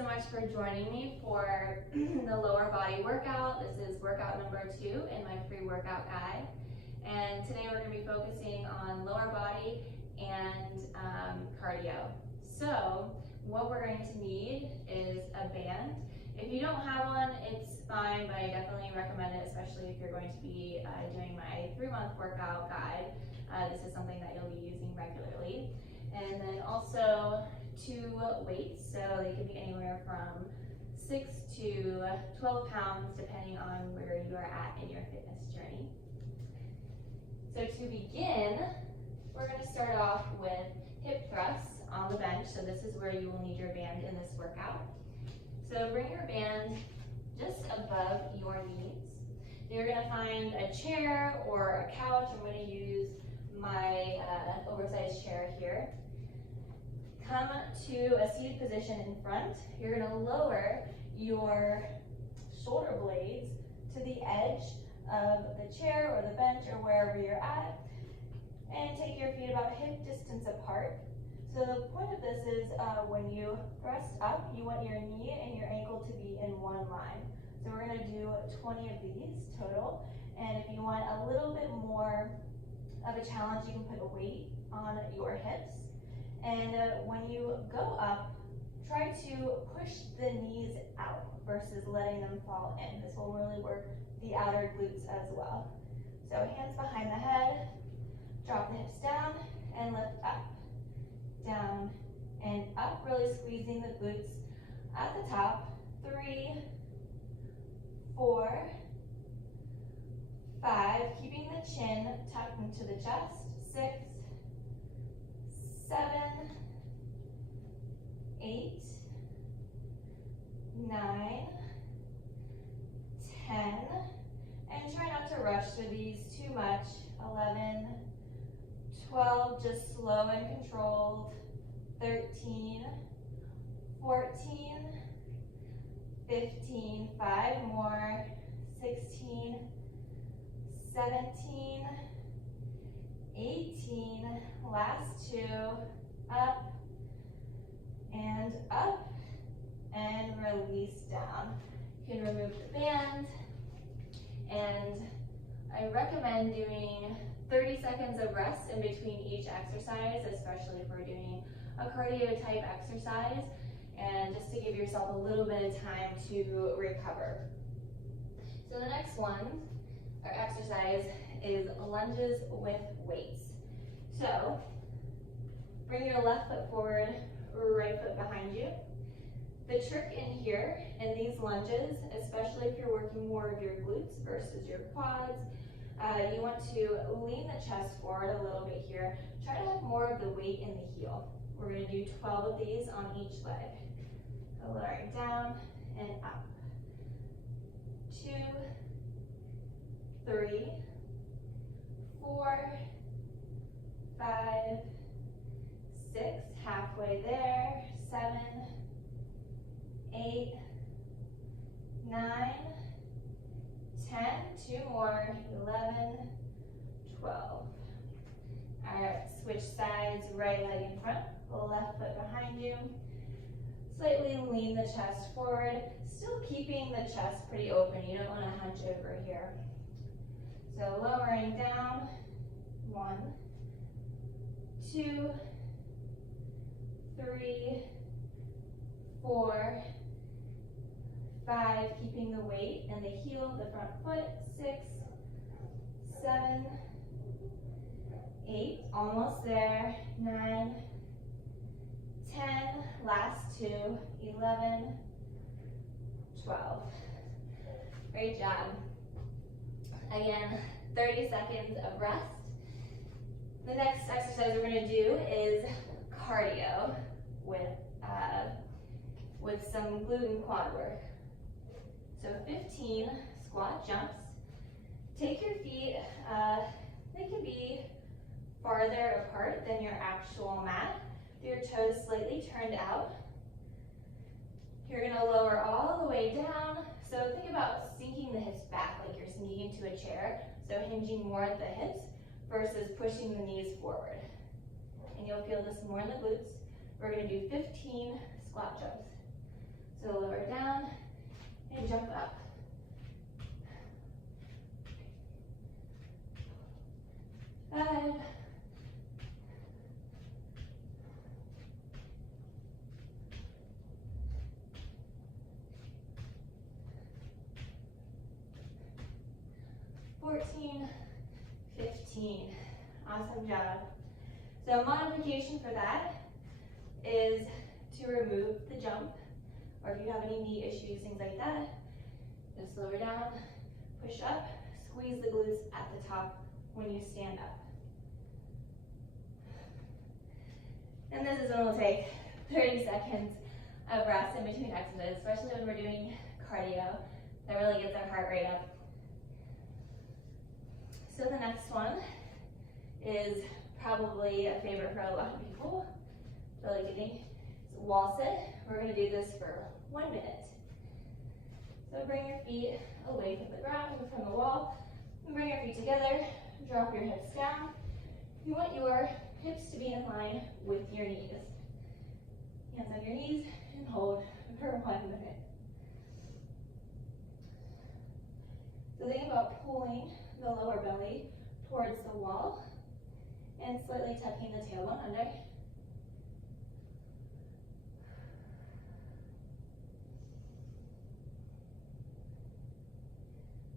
so much for joining me for the lower body workout. This is workout number 2 in my free workout guide. And today we're going to be focusing on lower body and cardio. So what we're going to need is a band. If you don't have one, it's fine, but I definitely recommend it, especially if you're going to be doing my 3-month workout guide. This is something that you'll be using regularly. And then also 2 weights, so they can be anywhere from 6 to 12 pounds depending on where you are at in your fitness journey. So to begin, we're going to start off with hip thrusts on the bench. So this is where you will need your band in this workout. So bring your band just above your knees. You're going to find a chair or a couch. I'm going to use my oversized chair here. Come to a seated position in front. You're going to lower your shoulder blades to the edge of the chair or the bench or wherever you're at, and take your feet about hip distance apart. So the point of this is when you thrust up, you want your knee and your ankle to be in one line. So we're going to do 20 of these total, and if you want a little bit more of a challenge, you can put a weight on your hips. And when you go up, try to push the knees out versus letting them fall in. This will really work the outer glutes as well. So hands behind the head, drop the hips down and lift up, down and up, really squeezing the glutes at the top. 3, 4, 5, keeping the chin tucked into the chest. 6, 7, 8, 9, 10, and try not to rush through these too much. 11, 12, just slow and controlled. 13, 14, 15, 5 more. 16, 17, 18, last 2, up, and release down. You can remove the band, and I recommend doing 30 seconds of rest in between each exercise, especially if we're doing a cardio type exercise, and just to give yourself a little bit of time to recover. So the next one, or exercise, is lunges with weights. So bring your left foot forward, right foot behind you. The trick in here, in these lunges, especially if you're working more of your glutes versus your quads, you want to lean the chest forward a little bit here. Try to have more of the weight in the heel. We're going to do 12 of these on each leg. So lowering down and up. 2, 3, 4, 5, 6, halfway there. 7, 8, 9, 10, 2 more, 11, 12. All right, switch sides, right leg in front, left foot behind you. Slightly lean the chest forward, still keeping the chest pretty open. You don't want to hunch over here. So lowering down, 1, 2, 3, 4, 5, keeping the weight and the heel of the front foot. 6, 7, 8, almost there. 9, 10, last 2, 11, 12. Great job. Again, 30 seconds of rest. The next exercise we're going to do is cardio with some glute and quad work. So 15 squat jumps. Take your feet, they can be farther apart than your actual mat. Your toes slightly turned out. You're going to lower all the way down. So think about sinking the hips back like you're sinking into a chair. So hinging more at the hips versus pushing the knees forward. And you'll feel this more in the glutes. We're going to do 15 squat jumps. So lower down and jump up. Five. 14, 15. Awesome job. So modification for that is to remove the jump, or if you have any knee issues, things like that, just lower down, push up, squeeze the glutes at the top when you stand up. And this is when we'll take 30 seconds of rest in between exercises, especially when we're doing cardio. That really gets our heart rate up. So the next one is probably a favorite for a lot of people. Really getting wall sit. We're going to do this for 1 minute. So bring your feet away from the ground or from the wall. And bring your feet together. Drop your hips down. You want your hips to be in line with your knees. Hands on your knees and hold for 1 minute. So think about pulling the lower belly towards the wall and slightly tucking the tailbone under.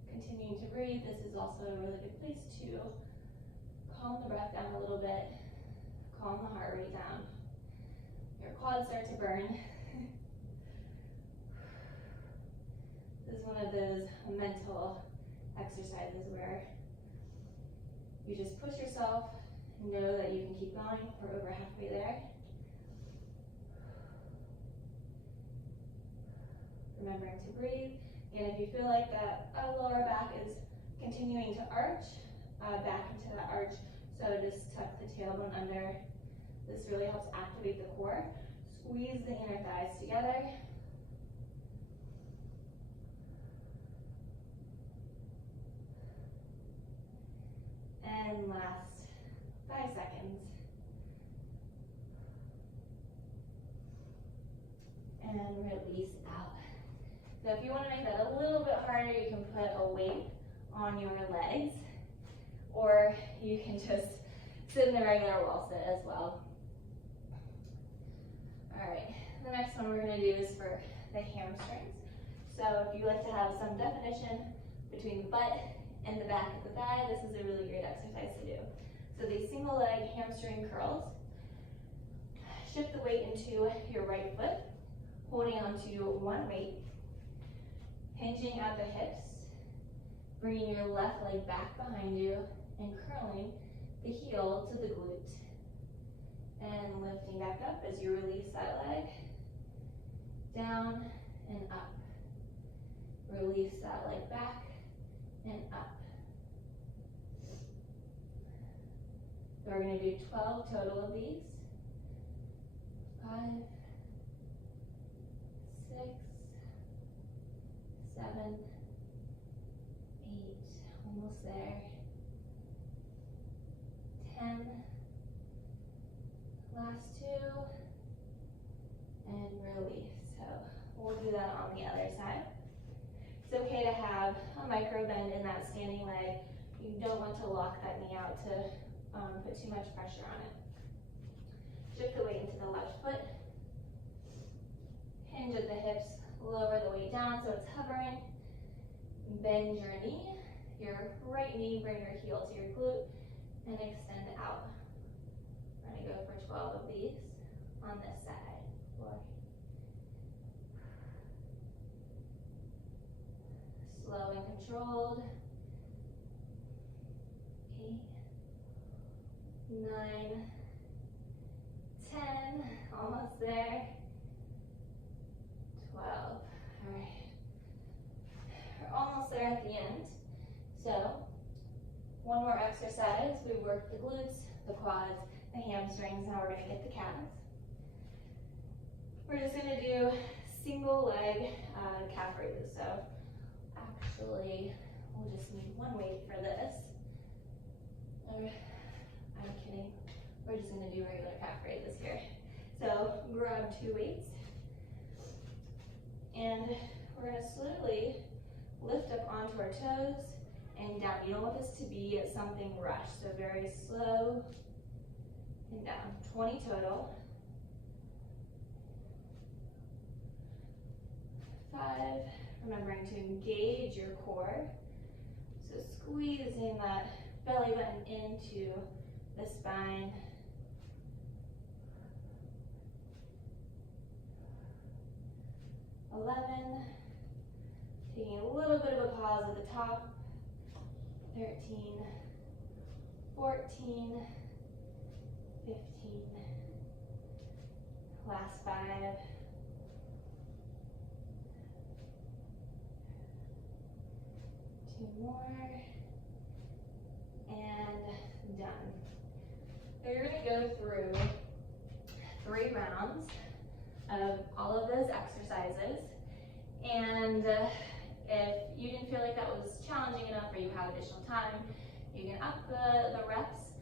Continuing to breathe. This is also a really good place to calm the breath down a little bit, calm the heart rate down. Your quads start to burn. This is one of those mental exercises where you just push yourself and know that you can keep going. We're over halfway there. Remembering to breathe. And if you feel like that lower back is continuing to arch, back into that arch. So just tuck the tailbone under. This really helps activate the core. Squeeze the inner thighs together. And last 5 seconds. And release out. So if you want to make that a little bit harder, you can put a weight on your legs, or you can just sit in the regular wall sit as well. All right, the next one we're going to do is for the hamstrings. So if you like to have some definition between the butt and the back of the thigh, this is a really great exercise to do. So these single leg hamstring curls, shift the weight into your right foot, holding onto one weight, hinging at the hips, bringing your left leg back behind you, and curling the heel to the glute. And lifting back up as you release that leg, down and up. Release that leg back and up. So we're going to do 12 total of these. 5, 6, 7, 8, almost there. 10, last 2, and release. So we'll do that on the other side. It's okay to have a micro bend in that standing leg. You don't want to lock that knee out to put too much pressure on it. Shift the weight into the left foot. Hinge at the hips, lower the weight down so it's hovering. Bend your knee, your right knee, bring your heel to your glute, and extend out. We're going to go for 12 of these on this side. 4. Slow and controlled. 8, 9, 10, almost there. 12. All right. We're almost there at the end. So, one more exercise. We work the glutes, the quads, the hamstrings. Now we're going to get the calves. We're just going to do single leg calf raises. So, actually, we'll just need one weight for this. I'm kidding. We're just going to do regular calf raises here. So, grab 2 weights. And we're gonna slowly lift up onto our toes and down. You don't want this to be something rushed, so very slow and down. 20 total. 5, remembering to engage your core. So squeezing that belly button into the spine. 11, taking a little bit of a pause at the top. 13, 14, 15, last 5, 2 more, and done. So you're going to go through 3 rounds of all of those exercises, and if you didn't feel like that was challenging enough or you have additional time, you can up the reps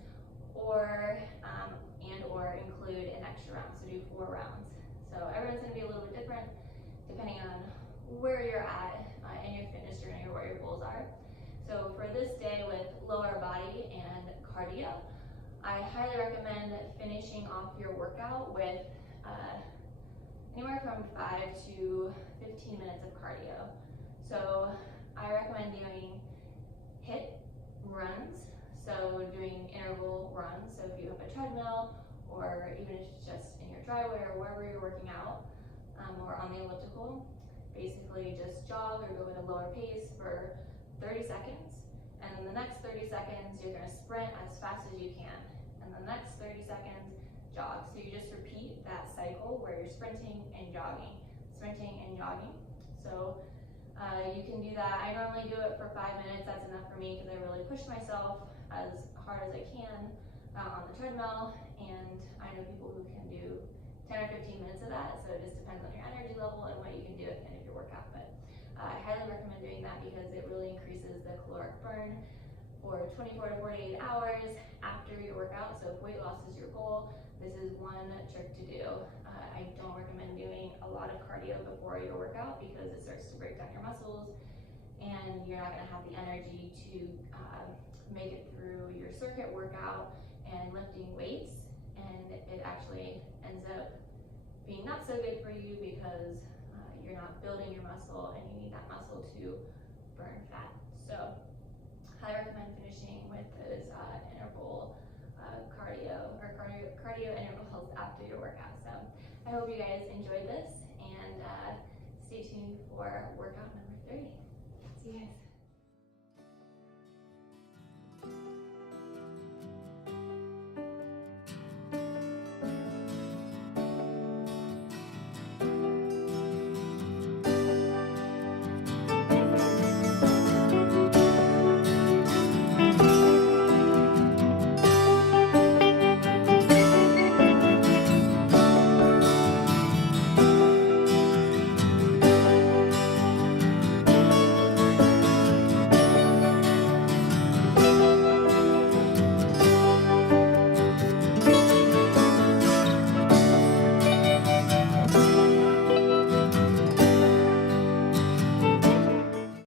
or or include an extra round, so do 4 rounds. So everyone's going to be a little bit different depending on where you're at in your fitness journey or what your goals are. So for this day with lower body and cardio, I highly recommend finishing off your workout with anywhere from 5 to 15 minutes of cardio. So I recommend doing HIIT runs, so doing interval runs. So if you have a treadmill, or even if it's just in your driveway or wherever you're working out, or on the elliptical, basically just jog or go at a lower pace for 30 seconds. And then the next 30 seconds, you're gonna sprint as fast as you can. And the next 30 seconds, jog. So you just repeat that cycle where you're sprinting and jogging, sprinting and jogging. So you can do that. I normally do it for 5 minutes. That's enough for me because I really push myself as hard as I can on the treadmill. And I know people who can do 10 or 15 minutes of that. So it just depends on your energy level and what you can do at the end of your workout. But I highly recommend doing that because it really increases the caloric burn for 24 to 48 hours after your workout. So if weight loss is your goal, this is one trick to do. I don't recommend doing a lot of cardio before your workout because it starts to break down your muscles and you're not gonna have the energy to make it through your circuit workout and lifting weights, and it actually ends up being not so good for you because you're not building your muscle and you need that muscle to burn fat. So I recommend finishing with those interval cardio intervals after your workout. So I hope you guys enjoyed this, and stay tuned for workout number 30. See you guys.